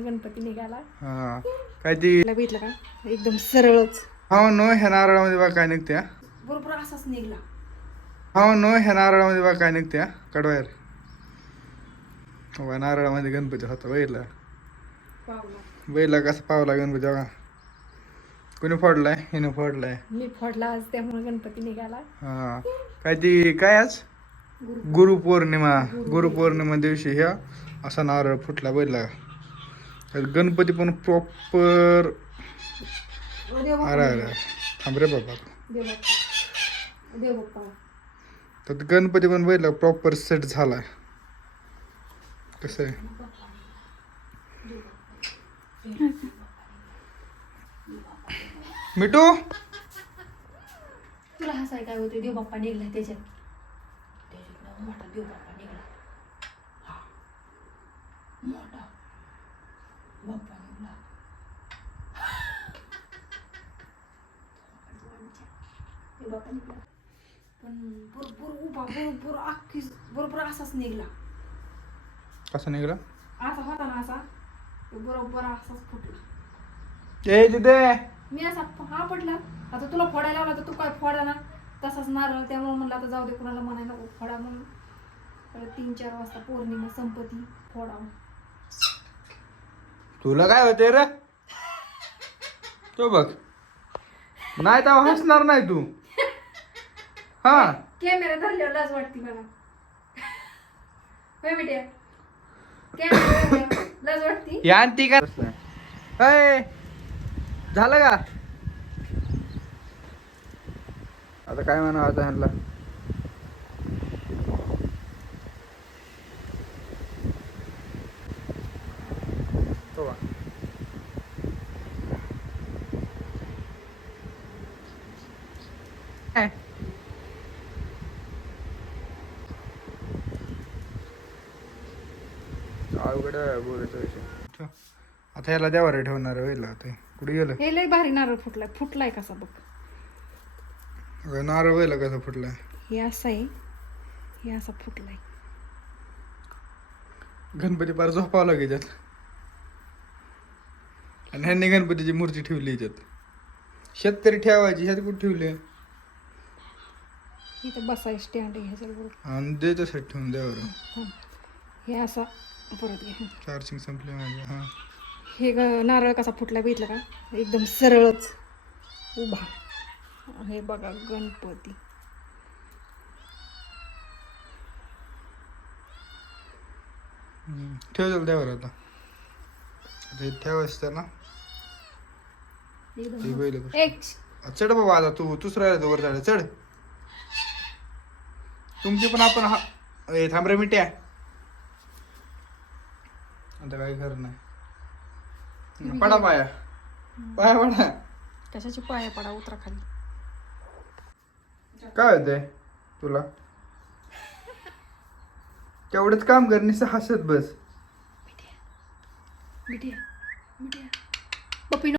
गणपती निघाला. हा. काय ती त्याला बघितलं का? एकदम सरळच. हा नो ह्या नारळामध्ये बघा काय निघत्या. बरोबर असाच निघला. हा नो ह्या नारळामध्ये बघा काय निघत्या. कडवायर. बघा नारळामध्ये गणपती होता बैला पावला. बैला कसा पावला गणपती बघा. कोणी फोडलाय? हिने फोडलाय. मी फोडला आज त्यामुळे गणपती निघाला. हा. काय ती काय आज? गुरुपौर्णिमा. गुरुपौर्णिमा दिवशी ह्या असा नारळ फुटला बैला गणपती पण प्रॉपर अरे अरे. थांब रे बाबा. तर गणपती पण बैला प्रॉपर सेट झालाय कसं आहे? मिठू? तुला हसाय काय होते देव बाप्पा निघला त्याच्यात. मोठा देव बाप्पा निघला. मोठा. निघला पण बरोबर उभा बरोबर अख्खी बरोबर असाच निघला कसं निघाला? असा होता ना असा तो बरोबर असाच फुटला ए तिथे मी असा हा पडला. आता तुला फोडायला लावला तर तू काय फोडा ना? तसाच नारळ त्यामुळे म्हणलं आता जाऊ दे कुणाला म्हणायला नको फोडा म्हणून. परत तीन चार वाजता पौर्णिमा संपती फोडा तुला काय होते रे? तो बघ. नाही तर हसणार नाही तू. हा. कॅमेरा धरल्यावर लाज वाटते मला. होय बेट्या? कॅमेरा धरल्यावर लाज वाटते? या आणती का? अय, झालं का? आता काय म्हणा आता ह्यांना? काय? अवघड आहे बोलायचा विषय. आता याला द्यावा रे ठेवणार होईल आता. कुठे गेलं? हे लय भारी नारळ फुटलाय. फुटलाय कसा बघ. अगं, नारळ व्हायला कसा फुटलाय? हे असं आहे. हे असा फुटलाय. गणपती पार झोपावं लागे त्यात आणि ह्यांनी गणपतीची मूर्ती ठेवली त्यात शेतकरी ठेवायची ह्यात कुठे ठेवली? इथं बसाय स्टँड आहे ह्याच्याबरोबर आणि देतो सेट ठेवून द्यावर थांब. हे असा परत घे. चार्जिंग संपली माझी हा. हे ग नारळ कसा फुटला बघितलं का? एकदम सरळच. उभा. हे बघा गणपती. हम्म. ठेव त्याला द्यावर आता. आता हे ठेवायचं त्याला ते बैल चढ बाबा आता तू तूच राहिला वर चढ चढ. तुमची पण आपण हा ए थांब रे मिट्या आता काही खरं नाही. पडा पाया. पाया पडा. कशाची पाया पडा उतरा खाली. काय होतंय तुला? तेवढंच काम कर निस हसत बस. मिठ्या मिठ्या पप्पी